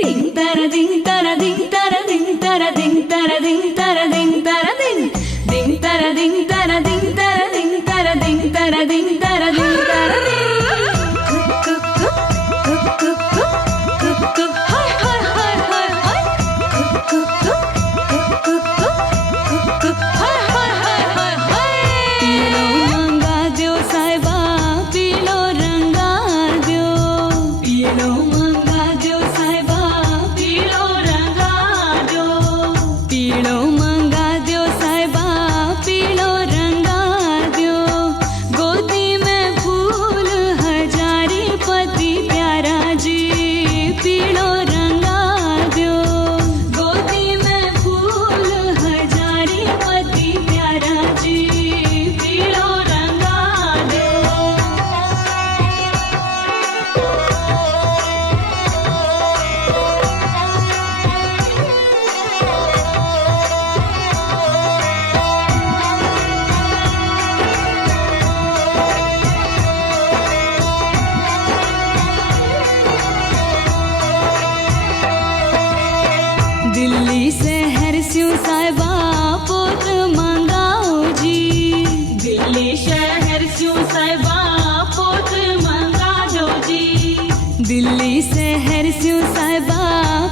Ding tara ding tara ding tara ding tara ding tara ding tara ding tara ding ding tara ding tara ding tara ding tara ding tara ding tara ding tara ding hi hi hi hi hi hi hi hi hi hi पीलो मंगा दो साहिबा पीलो रंगा दो पीलो मंगा दो साहिबा पीलो रंगा दो पीलो मंगा दो साहिबा पीलो रंगा दो गोदी में फूल हजारी पति प्यारा जी पीलो रंगा दो गोदी में फूल हजारी पति प्यारा जी पीलो रंगा दो दिल्ली शहर स्यू साहिबा पोत मंगाओ जी दिल्ली शहर स्यू साहिबा पोत मंगा दो जी दिल्ली शहर स्यू साहिबा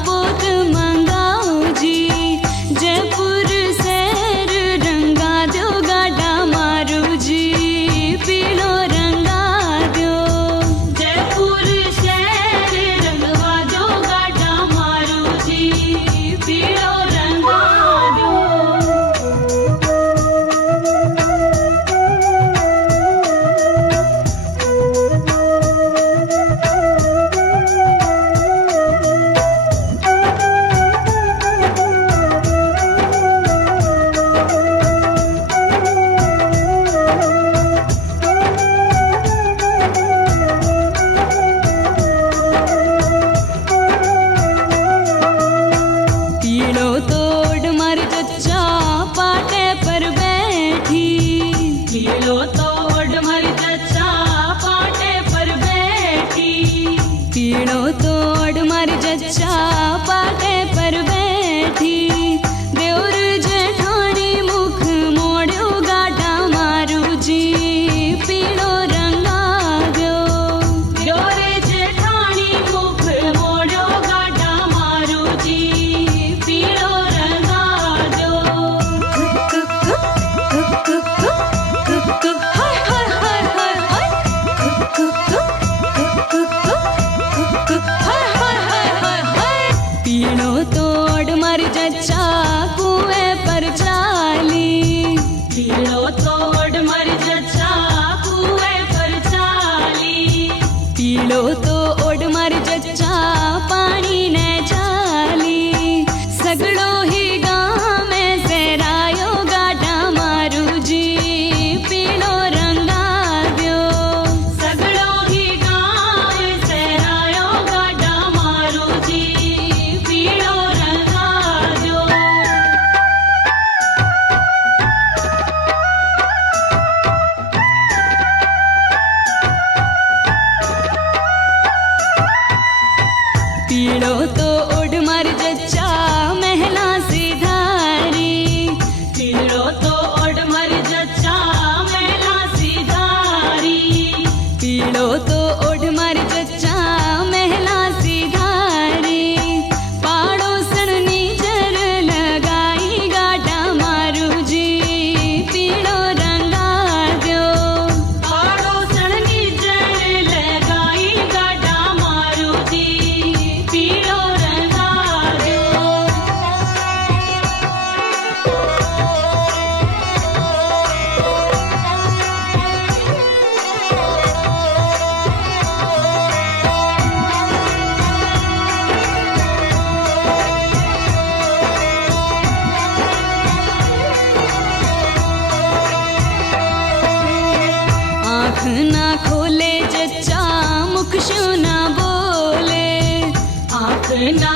पोत मंगाओ जी जयपुर शहर रंगा दो गाडा मारू जी पीलो रंगा दो जयपुर शहर रंगवा दो गाडा मारू जी पीलो रंगा दो पीलो तोड़ मर चचा पाटे पर बैठी पीलो तोड़ मर चचा पाटे पर बैठी पीलो तोड़ मर चचा पाटे पर बैठी देवर जेठानी मुख मोड़ो गाडा मारू जी पीलो रंगा दो देवर जेठानी मुख मोड़ो गाडा मारू जी पीलो रंगा दो हाय हाय हाय हाय हाय हाय हाय हाय हाय हाय पीलो तोड़ मर चचा कुएं पर चाली पीलो तोड़ मर चचा कुएं पर चाली पीलो तोड़ मर चचा पानी ने चाली सगड़ो ही गाँव में सेरायो गाडा मारू जी पीलो रंगा दो सगड़ो ही गाँव में सेरायो गाडा मारू जी पीलो रंगा दो पीलो तो उड़ मर जच्चा महला सिधारी पीलो तो उड़ मर जच्चा महला सिधारी पीलो तो उड़ मर जच्चा महला सिधारी पाड़ोसन नीचर लगाई गाडा मारू जी पीलो रंगा दो पाड़ोसन नीचर लगाई गाडा मारू जी पीलो रंगा दो आँख ना खोले जच्चा मुख शू ना बोले आँख ना